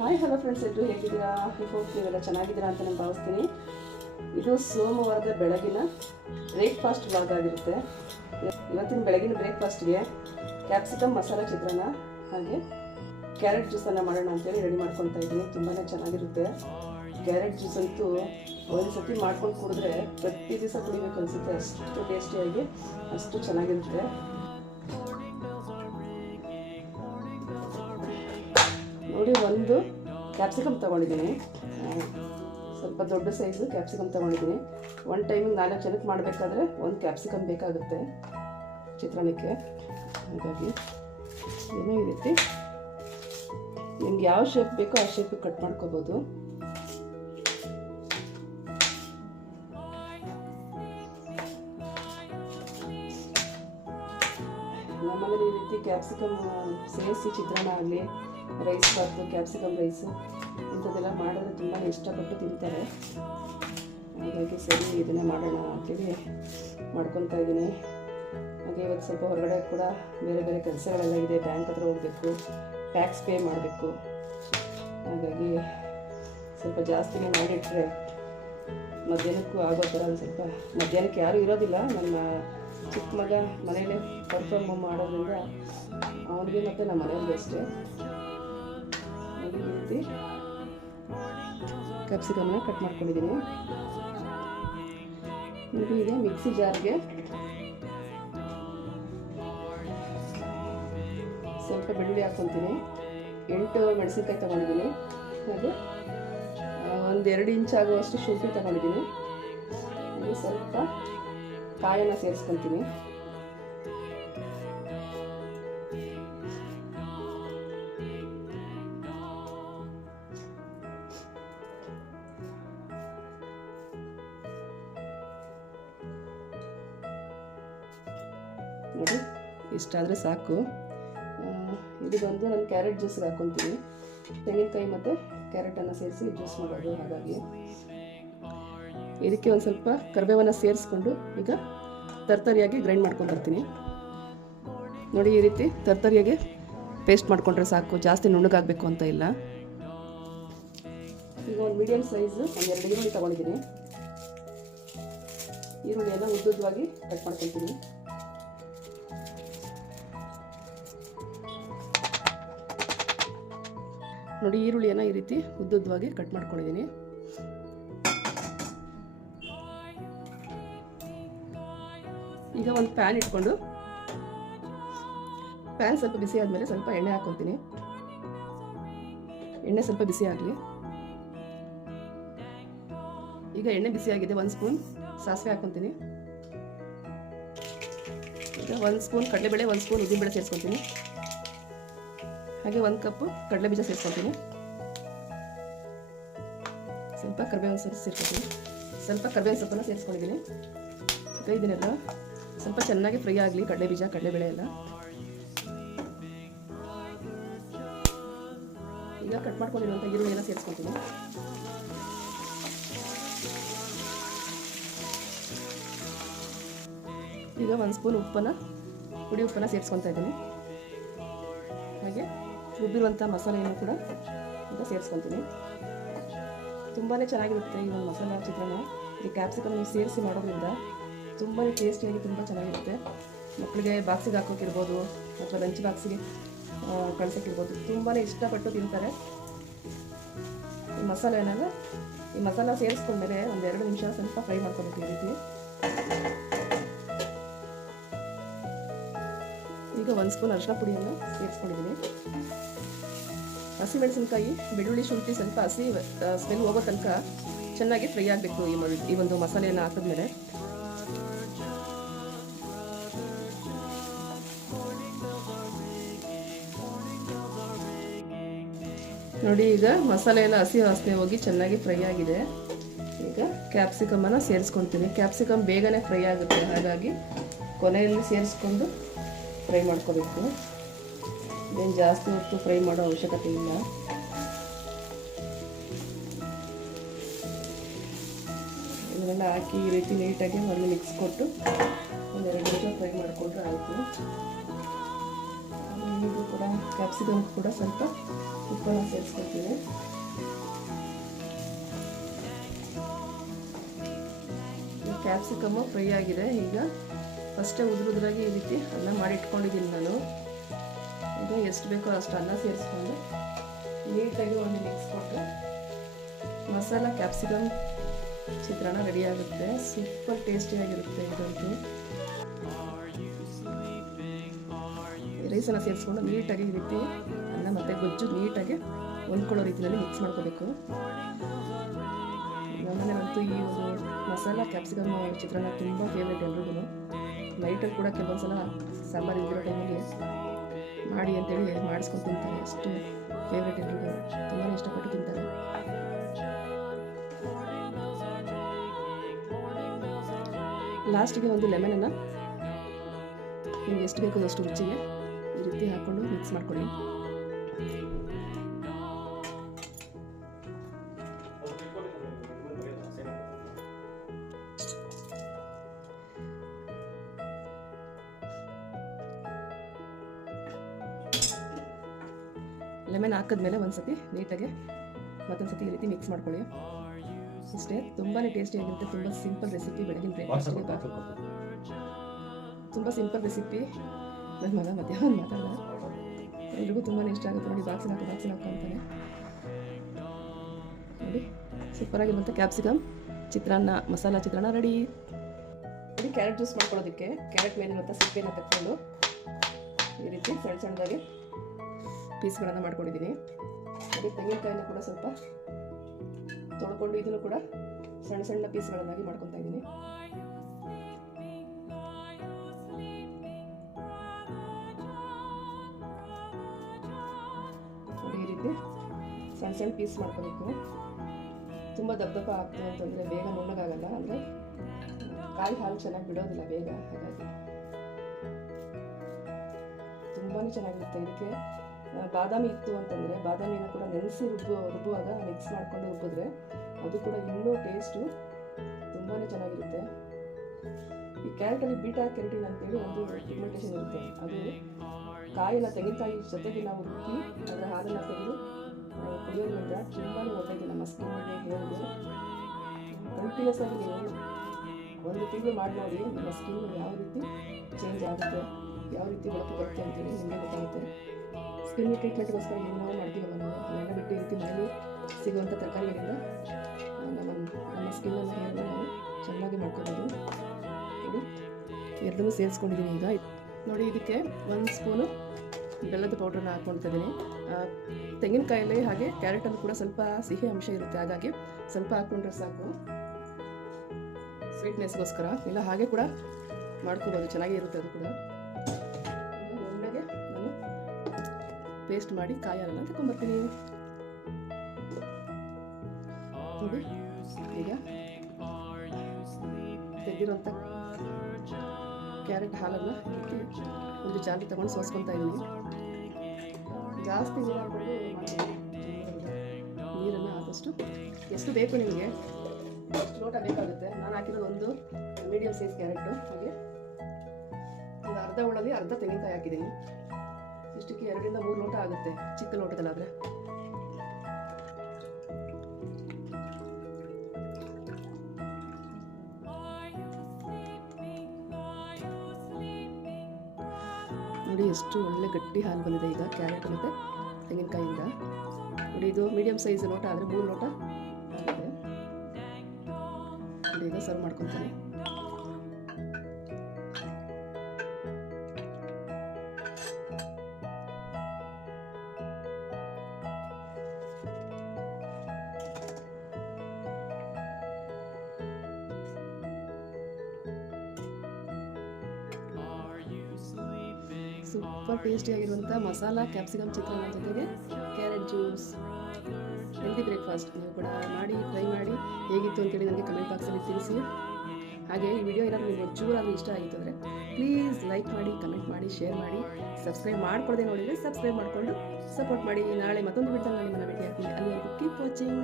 Hi hello friends, ಎಲ್ಲರೂ ಹೇಗಿದ್ದೀರಾ? Hope ನೀವೆಲ್ಲ ಚೆನ್ನಾಗಿದ್ದೀರಾ ಅಂತ ನಾನು ಭಾವಿಸ್ತೀನಿ. ಇದು ಸೋಮವಾರದ ಬೆಳಗಿನ ಬ್ರೇಕ್ಫಾಸ್ಟ್ ವ್ಲಾಗ್ ಆಗಿರುತ್ತೆ. ಇವತ್ತಿನ ಬೆಳಗಿನ ಬ್ರೇಕ್ಫಾಸ್ಟ್ಗೆ ಕ್ಯಾಪ್ಸಿಕಮ್ ಮಸಾಲ ಚಿತ್ರಾನ್ನ ಹಾಗೆ ಕ್ಯಾರೆಟ್ ಜ್ಯೂಸನ್ನು ಮಾಡೋಣ ಅಂತೇಳಿ ರೆಡಿ ಮಾಡ್ಕೊತಾ ಇದ್ದೀನಿ. ತುಂಬಾ ಚೆನ್ನಾಗಿರುತ್ತೆ. ಕ್ಯಾರೆಟ್ ಜ್ಯೂಸ್ ಅಂತೂ ಒಂದು ಸತಿ ಮಾಡ್ಕೊಂಡು ಕುಡಿದ್ರೆ ಪ್ರತಿ ದಿವಸ ಕುಡಿಬೇಕು ಅನಿಸುತ್ತೆ. ಅಷ್ಟು ಟೇಸ್ಟಿಯಾಗಿ ಅಷ್ಟು ಚೆನ್ನಾಗಿರುತ್ತೆ. ನೋಡಿ, ಒಂದು ಕ್ಯಾಪ್ಸಿಕಮ್ ತೊಗೊಂಡಿದ್ದೀನಿ. ಸ್ವಲ್ಪ ದೊಡ್ಡ ಸೈಜು ಕ್ಯಾಪ್ಸಿಕಮ್ ತೊಗೊಂಡಿದ್ದೀನಿ. ಒನ್ ಟೈಮಿಗೆ 4 ಜನಕ್ಕೆ ಮಾಡಬೇಕಾದ್ರೆ ಒಂದು ಕ್ಯಾಪ್ಸಿಕಮ್ ಬೇಕಾಗುತ್ತೆ ಚಿತ್ರಾನ್ನಕ್ಕೆ. ಹಾಗಾಗಿ ಏನೋ ಈ ರೀತಿ ನಿಮ್ಗೆ ಯಾವ ಶೇಪ್ ಬೇಕೋ ಆ ಶೇಪ್ ಕಟ್ ಮಾಡ್ಕೋಬೋದು. ನಮ್ಮನೇಲಿ ಈ ರೀತಿ ಕ್ಯಾಪ್ಸಿಕಮ್ ಸೇರಿಸಿ ಚಿತ್ರಾನ್ನ ಆಗಲಿ, ರೈಸ್ ಬಾತು, ಕ್ಯಾಪ್ಸಿಕಮ್ ರೈಸು ಇಂಥದ್ದೆಲ್ಲ ಮಾಡಿದ್ರೆ ತುಂಬಾ ಇಷ್ಟಪಟ್ಟು ತಿಂತಾರೆ. ಹಾಗಾಗಿ ಸರಿ ಇದನ್ನು ಮಾಡೋಣ ಅಂತೇಳಿ ಮಾಡ್ಕೊತಾ ಇದ್ದೀನಿ. ಹಾಗೆ ಇವತ್ತು ಸ್ವಲ್ಪ ಹೊರಗಡೆ ಕೂಡ ಬೇರೆ ಬೇರೆ ಕೆಲಸಗಳೆಲ್ಲ ಇದೆ. ಬ್ಯಾಂಕ್ ಹತ್ರ ಹೋಗಬೇಕು, ಟ್ಯಾಕ್ಸ್ ಪೇ ಮಾಡಬೇಕು. ಹಾಗಾಗಿ ಸ್ವಲ್ಪ ಜಾಸ್ತಿನೇ ಮಾಡಿಟ್ರೆ ಮಧ್ಯಾಹ್ನಕ್ಕೂ ಆಗೋ ಥರ ಒಂದು ಸ್ವಲ್ಪ. ಮಧ್ಯಾಹ್ನಕ್ಕೆ ಯಾರೂ ಇರೋದಿಲ್ಲ. ನನ್ನ ಚಿಕ್ಕ ಮಗ ಮನೇಲೆ ವರ್ಕ್ ಫ್ರಮ್ ಹೋಮ್ ಮಾಡೋದ್ರಿಂದ ಅವನಿಗೆ ಮತ್ತು ನಮ್ಮ ಮನೆಯವ್ರಿಗೆ ಅಷ್ಟೇ. ಈ ರೀತಿ ಕ್ಯಾಪ್ಸಿಕಮ್ನ ಕಟ್ ಮಾಡ್ಕೊಂಡಿದ್ದೀನಿ. ನೋಡಿ, ಈಗ ಮಿಕ್ಸಿ ಜಾರ್ಗೆ ಸ್ವಲ್ಪ ಬೆಳ್ಳುಳ್ಳಿ ಹಾಕ್ಕೊತೀನಿ. 8 ಮೆಣಸಿನ್ಕಾಯಿ ತೊಗೊಂಡಿದ್ದೀನಿ. ಹಾಗೆ 1-2 ಇಂಚ್ ಆಗುವಷ್ಟು ಶುಂಠಿ ತೊಗೊಂಡಿದ್ದೀನಿ. ಹಾಗೆ ಸ್ವಲ್ಪ ಕಾಯನ್ನು ಸೇರಿಸ್ಕೊತೀನಿ. ನೋಡಿ, ಇಷ್ಟಾದರೆ ಸಾಕು. ಇದು ಬಂದು ನಾನು ಕ್ಯಾರೆಟ್ ಜ್ಯೂಸ್ಗೆ ಹಾಕ್ಕೊತೀನಿ. ತೆಂಗಿನಕಾಯಿ ಮತ್ತು ಕ್ಯಾರೆಟನ್ನು ಸೇರಿಸಿ ಜ್ಯೂಸ್ ಮಾಡೋದು. ಹಾಗಾಗಿ ಇದಕ್ಕೆ ಒಂದು ಸ್ವಲ್ಪ ಕರಿಬೇವನ್ನು ಸೇರಿಸ್ಕೊಂಡು ಈಗ ತರ್ತರಿಯಾಗಿ ಗ್ರೈಂಡ್ ಮಾಡ್ಕೊಂಡು ಬರ್ತೀನಿ. ನೋಡಿ, ಈ ರೀತಿ ತರ್ತರಿಯಾಗಿ ಪೇಸ್ಟ್ ಮಾಡಿಕೊಂಡ್ರೆ ಸಾಕು. ಜಾಸ್ತಿ ನುಣ್ಣಗಾಗಬೇಕು ಅಂತ ಇಲ್ಲ. ಈಗ ಒಂದು ಮೀಡಿಯಮ್ ಸೈಜು 2 ಈರುಳ್ಳಿ ತೊಗೊಂಡಿದ್ದೀನಿ. ಈರುಳ್ಳಿಯನ್ನು ಉದ್ದುದ್ದವಾಗಿ ಕಟ್ ಮಾಡ್ಕೊತೀನಿ. ನೋಡಿ, ಈರುಳ್ಳಿಯನ್ನು ಈ ರೀತಿ ಉದ್ದುದ್ದವಾಗಿ ಕಟ್ ಮಾಡ್ಕೊಂಡಿದ್ದೀನಿ. ಈಗ ಒಂದು ಪ್ಯಾನ್ ಇಟ್ಕೊಂಡು ಪ್ಯಾನ್ ಸ್ವಲ್ಪ ಬಿಸಿ ಆದಮೇಲೆ ಸ್ವಲ್ಪ ಎಣ್ಣೆ ಹಾಕ್ಕೊತೀನಿ. ಎಣ್ಣೆ ಸ್ವಲ್ಪ ಬಿಸಿ ಆಗಲಿ. ಈಗ ಎಣ್ಣೆ ಬಿಸಿ ಆಗಿದೆ. 1 ಸ್ಪೂನ್ ಸಾಸಿವೆ ಹಾಕ್ಕೊತೀನಿ. ಈಗ 1 ಸ್ಪೂನ್ ಕಡಲೆಬೇಳೆ, 1 ಸ್ಪೂನ್ ಉದ್ದಿನಬೇಳೆ ಸೇರಿಸ್ಕೊತೀನಿ. ಹಾಗೆ 1 ಕಪ್ ಕಡಲೆಬೀಜ ಸೇರಿಸ್ಕೊತೀನಿ. ಸ್ವಲ್ಪ ಕರಿಬೇವಿನ ಸೊಪ್ಪು ಸೇರಿಸ್ಕೊತೀನಿ. ಸ್ವಲ್ಪ ಕರಿಬೇವಿನ ಸೊಪ್ಪನ್ನು ಸೇರಿಸ್ಕೊಂಡಿದ್ದೀನಿ. ಈಗ ಇದನ್ನೆಲ್ಲ ಸ್ವಲ್ಪ ಚೆನ್ನಾಗಿ ಫ್ರೈ ಆಗಲಿ. ಕಡಲೆಬೀಜ, ಕಡಲೆಬೇಳೆ ಎಲ್ಲ. ಈಗ ಕಟ್ ಮಾಡ್ಕೊಂಡಿರುವಂಥ ಈರುಳ್ಳಿಯನ್ನು ಸೇರಿಸ್ಕೊತೀನಿ. ಈಗ 1 ಸ್ಪೂನ್ ಪುಡಿ ಉಪ್ಪನ್ನು ಸೇರಿಸ್ಕೊತಾ ಇದ್ದೀನಿ. ಹಾಗೆ ರುಬ್ಬಿರುವಂಥ ಮಸಾಲೆಯನ್ನು ಕೂಡ ಈಗ ಸೇರಿಸ್ಕೊತೀನಿ. ತುಂಬಾ ಚೆನ್ನಾಗಿರುತ್ತೆ ಈ ಒಂದು ಮಸಾಲ ಚಿತ್ರಾನ್ನ. ಈ ಕ್ಯಾಪ್ಸಿಕಮ್ ಸೇರಿಸಿ ಮಾಡೋದ್ರಿಂದ ತುಂಬಾ ಟೇಸ್ಟಿಯಾಗಿ ತುಂಬ ಚೆನ್ನಾಗಿರುತ್ತೆ. ಮಕ್ಕಳಿಗೆ ಬಾಕ್ಸಿಗೆ ಹಾಕೋಕ್ಕಿರ್ಬೋದು ಅಥವಾ ಲಂಚ್ ಬಾಕ್ಸಿಗೆ ಕಳ್ಸೋಕ್ಕಿರ್ಬೋದು. ತುಂಬಾ ಇಷ್ಟಪಟ್ಟು ತಿಂತಾರೆ. ಈ ಮಸಾಲ ಸೇರಿಸ್ಕೊಂಡ್ಮೇಲೆ 1-2 ನಿಮಿಷ ಸ್ವಲ್ಪ ಫ್ರೈ ಮಾಡ್ಕೊಬೇಕು. ಈ ರೀತಿ ಈಗ 1 ಸ್ಪೂನ್ ಅರಿಶಿನ ಪುಡಿಯನ್ನು ಸೇರಿಸ್ಕೊಂಡಿದ್ದೀನಿ. ಹಸಿಮೆಣಸಿನಕಾಯಿ, ಬೆಳ್ಳುಳ್ಳಿ, ಶುಂಠಿ ಸ್ವಲ್ಪ ಹಸಿ ಸ್ಮೆಲ್ ಹೋಗೋ ತನಕ ಚೆನ್ನಾಗಿ ಫ್ರೈ ಆಗಬೇಕು ಈ ಒಂದು ಮಸಾಲೆಯನ್ನು ಹಾಕಿದ್ಮೇಲೆ. ನೋಡಿ, ಈಗ ಮಸಾಲೆ ಎಲ್ಲ ಹಸಿ ವಾಸನೆ ಹೋಗಿ ಚೆನ್ನಾಗಿ ಫ್ರೈ ಆಗಿದೆ. ಈಗ ಕ್ಯಾಪ್ಸಿಕಮನ್ನು ಸೇರಿಸ್ಕೊತೀನಿ. ಕ್ಯಾಪ್ಸಿಕಮ್ ಬೇಗನೆ ಫ್ರೈ ಆಗುತ್ತೆ. ಹಾಗಾಗಿ ಕೊನೆಯಲ್ಲಿ ಸೇರಿಸ್ಕೊಂಡು ಫ್ರೈ ಮಾಡ್ಕೋಬೇಕು. ಏನು ಜಾಸ್ತಿ ಹೊತ್ತು ಫ್ರೈ ಮಾಡೋ ಅವಶ್ಯಕತೆ ಇಲ್ಲ. ಇದನ್ನೆಲ್ಲ ಹಾಕಿ ಈ ರೀತಿ ನೀಟಾಗಿ ಒಂದು ಮಿಕ್ಸ್ ಕೊಟ್ಟು 1-2 ನಿಮಿಷ ಫ್ರೈ ಮಾಡಿಕೊಂಡ್ರೆ ಆಯಿತು. ಇದು ಕೂಡ ಕ್ಯಾಪ್ಸಿಕಮ್ ಕೂಡ ಸ್ವಲ್ಪ ಉಪ್ಪನ್ನು ಸೇರಿಸ್ಕೊಳ್ತೀನಿ. ಕ್ಯಾಪ್ಸಿಕಮ್ಮು ಫ್ರೈ ಆಗಿದೆ. ಈಗ ಫಸ್ಟೇ ಉದುರಾಗಿ ಈ ರೀತಿ ಅನ್ನ ಮಾಡಿ ಇಟ್ಕೊಂಡಿದ್ದೀನಿ ನಾನು. ಈಗ ಎಷ್ಟು ಬೇಕೋ ಅಷ್ಟು ಅನ್ನ ಸೇರಿಸ್ಕೊಂಡು ನೀಟಾಗಿ ಒಂದು ಮಿಕ್ಸ್ ಕೊಟ್ಟು ಮಸಾಲ ಕ್ಯಾಪ್ಸಿಕಮ್ ಚಿತ್ರಾನ್ನ ರೆಡಿ ಆಗುತ್ತೆ. ಸೂಪರ್ ಟೇಸ್ಟಿಯಾಗಿರುತ್ತೆ ಇದಂತೂ. ರೈಸನ್ನು ಸೇರಿಸ್ಕೊಂಡು ನೀಟಾಗಿ ಈ ರೀತಿ ಅನ್ನ ಮತ್ತು ಗೊಜ್ಜು ನೀಟಾಗಿ ಹೊಂದ್ಕೊಳ್ಳೋ ರೀತಿಯಲ್ಲಿ ಮಿಕ್ಸ್ ಮಾಡ್ಕೋಬೇಕು. ನಮ್ಮನೇಲಂತೂ ಈ ಒಂದು ಮಸಾಲ ಕ್ಯಾಪ್ಸಿಕಮ್ ಚಿತ್ರಾನ್ನ ತುಂಬ ಫೇವ್ರೇಟ್ ಎಲ್ರಿಗೂ. ನೈಟಲ್ಲಿ ಕೂಡ ಕೆಲವೊಂದ್ಸಲ ಸಾಂಬಾರು ಇದ್ದಿರೋ ಟೈಮಲ್ಲಿ ಮಾಡಿ ಅಂತೇಳಿ ಮಾಡಿಸ್ಕೊಂಡು ತಿಂತಾರೆ. ಅಷ್ಟು ಫೇವ್ರೇಟ್ ಎಲ್ರಿಗೂ, ತುಂಬಾ ಇಷ್ಟಪಟ್ಟು ತಿಂತಾರೆ. ಲಾಸ್ಟಿಗೆ ಒಂದು ಲೆಮನನ್ನು ನಿಮ್ಗೆ ಎಷ್ಟು ಬೇಕೋ ಅಷ್ಟು ರುಚಿಗೆ ಈ ರೀತಿ ಹಾಕ್ಕೊಂಡು ಮಿಕ್ಸ್ ಮಾಡ್ಕೊಳ್ಳಿ. ಲೆಮನ್ ಹಾಕಿದ್ಮೇಲೆ ಒಂದ್ಸತಿ ನೀಟಾಗಿ ಮತ್ತೊಂದ್ಸತಿ ಈ ರೀತಿ ಮಿಕ್ಸ್ ಮಾಡ್ಕೊಳ್ಳಿ. ಇಷ್ಟೇ, ತುಂಬಾ ಟೇಸ್ಟಿಯಾಗಿರುತ್ತೆ. ತುಂಬ ಸಿಂಪಲ್ ರೆಸಿಪಿ, ಬೆಳಗಿನ ಬ್ರೇಕ್ಫಾಸ್ಟ್ಗೆ ತುಂಬ ಸಿಂಪಲ್ ರೆಸಿಪಿ. ನನ್ನ ಮಗ ಮಧ್ಯಾಹ್ನ ಮಾತಾಡ ಎಲ್ರಿಗೂ ತುಂಬಾ ಇಷ್ಟ ಆಗುತ್ತೆ ನೋಡಿ. ಬಾಕ್ಸಿನ ಹಾಕು ಅಂತಾನೆ ನೋಡಿ. ಸೂಪರಾಗಿರುವಂಥ ಕ್ಯಾಪ್ಸಿಕಮ್ ಚಿತ್ರಾನ್ನ, ಮಸಾಲ ಚಿತ್ರಾನ್ನ ರೆಡಿ. ನೋಡಿ, ಕ್ಯಾರೆಟ್ ಜ್ಯೂಸ್ ಮಾಡ್ಕೊಳ್ಳೋದಕ್ಕೆ ಕ್ಯಾರೆಟ್ ಮೇಲಿರುವಂಥ ಸಿಪ್ಪೆನ ತಕ್ಕೊಂಡು ಈ ರೀತಿ ಸಣ್ಣ ಸಣ್ಣದಾಗಿ ಪೀಸ್ಗಳನ್ನು ಮಾಡ್ಕೊಂಡಿದ್ದೀನಿ. ಅದೇ ತೆಂಗಿನಕಾಯಿನ ಕೂಡ ಸ್ವಲ್ಪ ತೊಳ್ಕೊಂಡು ಇದನ್ನು ಕೂಡ ಸಣ್ಣ ಸಣ್ಣ ಪೀಸ್ಗಳನ್ನಾಗಿ ಮಾಡ್ಕೊತಾ ಇದ್ದೀನಿ. ಈ ರೀತಿ ಸಣ್ಣ ಸಣ್ಣ ಪೀಸ್ ಮಾಡ್ಕೋಬೇಕು. ತುಂಬ ದಪ್ಪ ಆಗ್ತದೆ ಅಂತಂದರೆ ಬೇಗ ನುಣ್ಣಗಾಗಲ್ಲ, ಅಂದರೆ ಕಾಯಿ ಹಾಲು ಚೆನ್ನಾಗಿ ಬಿಡೋದಿಲ್ಲ ಬೇಗ. ಹಾಗಾಗಿ ತುಂಬಾ ಚೆನ್ನಾಗಿರುತ್ತೆ. ಇದಕ್ಕೆ ಬಾದಾಮಿ ಇತ್ತು ಅಂತಂದರೆ ಬಾದಾಮಿನ ಕೂಡ ನೆನೆಸಿ ರುಬ್ಬುವಾಗ ಮಿಕ್ಸ್ ಮಾಡ್ಕೊಂಡು ರುಬ್ಬಿದ್ರೆ ಅದು ಕೂಡ ಇನ್ನೂ ಟೇಸ್ಟು ತುಂಬಾ ಚೆನ್ನಾಗಿರುತ್ತೆ. ಈ ಕ್ಯಾರೆಟಲ್ಲಿ ಬೀಟಾ ಕೆರಟಿನ್ ಅಂತೇಳಿ ಒಂದು ಪಿಗ್ಮೆಂಟೇಷನ್ ಇರುತ್ತೆ. ಅದು ಕಾಯಿನ ತೆಂಗಿನಕಾಯಿ ಜೊತೆಗೆ ನಾವು ರುಬ್ಬಿ ಅದರ ಹಾಲನ್ನು ತೆಗೆದು ಕುಡಿಯೋದ್ರಿಂದ ತುಂಬಾ ಒಳ್ಳೆಯದು ನಮ್ಮ ಸ್ಕಿನ್ನಿಗೆ, ಹೇರ್ಗೆ. ಕಂಟಿನ್ಯೂಸ್ ಆಗಿ ನೀವು 1 ತಿಂಗಳು ಮಾಡಿ ನೋಡಿ, ನಿಮ್ಮ ಸ್ಕಿನ್ ಯಾವ ರೀತಿ ಚೇಂಜ್ ಆಗುತ್ತೆ, ಯಾವ ರೀತಿ ಹೊಳಪು ಬರುತ್ತೆ ಅಂತೇಳಿ ನಿಮಗೆ ಗೊತ್ತಾಗುತ್ತೆ. ಸ್ಕಿನ್ ಟ್ರೀಟ್ಮೆಂಟ್ಗೋಸ್ಕರ ಏನು ನಾವು ಮಾಡ್ತೀವಲ್ಲ ನಾವು, ಅದೆಲ್ಲ ಬಿಟ್ಟು ಈ ರೀತಿ ಮನೇಲಿ ಸಿಗುವಂಥ ತರಕಾರಿಗಳಿಂದ ನಮ್ಮ ಸ್ಕಿನ್ನನ್ನು, ಹೇರ್ನ ನಾವು ಚೆನ್ನಾಗಿ ಮಾಡ್ಕೋಬೋದು. ನೋಡಿ, ಎರಡನ್ನೂ ಸೇರಿಸ್ಕೊಂಡಿದ್ದೀನಿ. ಈಗ ನೋಡಿ, ಇದಕ್ಕೆ 1 ಸ್ಪೂನು ಬೆಲ್ಲದ ಪೌಡ್ರನ್ನ ಹಾಕ್ಕೊಳ್ತಿದ್ದೀನಿ. ತೆಂಗಿನಕಾಯಲ್ಲಿ ಹಾಗೆ ಕ್ಯಾರೆಟಲ್ಲಿ ಕೂಡ ಸ್ವಲ್ಪ ಸಿಹಿ ಅಂಶ ಇರುತ್ತೆ, ಹಾಗಾಗಿ ಸ್ವಲ್ಪ ಹಾಕ್ಕೊಂಡ್ರೆ ಸಾಕು ಸ್ವೀಟ್ನೆಸ್ಗೋಸ್ಕರ. ಇಲ್ಲ ಹಾಗೆ ಕೂಡ ಮಾಡ್ಕೋಬೋದು, ಚೆನ್ನಾಗೇ ಇರುತ್ತೆ ಅದು ಕೂಡ. ಒಳ್ಳೆಗೆ ನಾನು ಪೇಸ್ಟ್ ಮಾಡಿ ಕಾಯಿ ಹಾಲನ್ನು ತಗೊಂಡ್ಬರ್ತೀನಿ. ನೋಡಿ, ಈಗ ತೆಗೆದಿರೋಂಥ ಕ್ಯಾರೆಟ್ ಹಾಲನ್ನು ಒಂದು ಜಾಲಿ ತಗೊಂಡು ಸೋಸ್ಕೊತಾ ಇದ್ದೀನಿ. ಜಾಸ್ತಿ ನೀರು ಹಾಕ್ಕೊಂಡು ನೀರನ್ನು ಆದಷ್ಟು ಎಷ್ಟು ಬೇಕು ನಿಮಗೆ ಅಷ್ಟು ಲೋಟ ಬೇಕಾಗುತ್ತೆ. ನಾನು ಹಾಕಿರೋದು ಒಂದು ಮೀಡಿಯಮ್ ಸೈಜ್ ಕ್ಯಾರೆಟು. ಹಾಗೆ ಒಂದು ಅರ್ಧ ಉಳ್ಳಲ್ಲಿ ಅರ್ಧ ತೆಂಗಿನಕಾಯಿ ಹಾಕಿದ್ದೀನಿ. ಇಷ್ಟಕ್ಕೆ 2 ರಿಂದ 3 ಲೋಟ ಆಗುತ್ತೆ ಚಿಕ್ಕ ಲೋಟದಲ್ಲಾದರೆ. ನೋಡಿ, ಎಷ್ಟು ಒಳ್ಳೆ ಗಟ್ಟಿ ಹಾಲು ಬಂದಿದೆ ಈಗ ಕ್ಯಾರೆಟ್ ಮತ್ತು ತೆಂಗಿನಕಾಯಿಯಿಂದ. ನೋಡಿ, ಇದು ಮೀಡಿಯಮ್ ಸೈಜ್ ಲೋಟ ಆದರೆ 3 ಲೋಟ ಆಗಿದೆ. ನೋಡಿ, ಈಗ ಸರ್ವ್ ಮಾಡ್ಕೊತೀನಿ. ಸೂಪರ್ ಟೇಸ್ಟಿಯಾಗಿರುವಂಥ ಮಸಾಲ ಕ್ಯಾಪ್ಸಿಕಮ್ ಚಿತ್ರಾನ್ನ ಜೊತೆಗೆ ಕ್ಯಾರೆಟ್ ಜ್ಯೂಸ್, ಹೆಲ್ದಿ ಬ್ರೇಕ್ಫಾಸ್ಟ್. ನೀವು ಕೂಡ ಮಾಡಿ ಟ್ರೈ ಮಾಡಿ ಹೇಗಿತ್ತು ಅಂತೇಳಿ ನನಗೆ ಕಮೆಂಟ್ ಬಾಕ್ಸಲ್ಲಿ ತಿಳಿಸಿ. ಹಾಗೆ ಈ ವಿಡಿಯೋ ಏನಾದರೂ ನಿಮಗೆ ಚೂರಾದರೂ ಇಷ್ಟ ಆಗಿತ್ತು ಅಂದರೆ ಪ್ಲೀಸ್ ಲೈಕ್ ಮಾಡಿ, ಕಮೆಂಟ್ ಮಾಡಿ, ಶೇರ್ ಮಾಡಿ. ಸಬ್ಸ್ಕ್ರೈಬ್ ಮಾಡ್ಕೊಳ್ಳದೆ ನೋಡಿದರೆ ಸಬ್ಸ್ಕ್ರೈಬ್ ಮಾಡಿಕೊಂಡು ಸಪೋರ್ಟ್ ಮಾಡಿ. ನಾಳೆ ಮತ್ತೊಂದು ವಿಡಿಯೋದಲ್ಲಿ ನಾನು ನಿಮ್ಮನ್ನು ಭೇಟಿ ಆಗ್ತೀನಿ. ಅಲ್ಲಿವರೆಗೂ ಕೀಪ್ ವಾಚಿಂಗ್.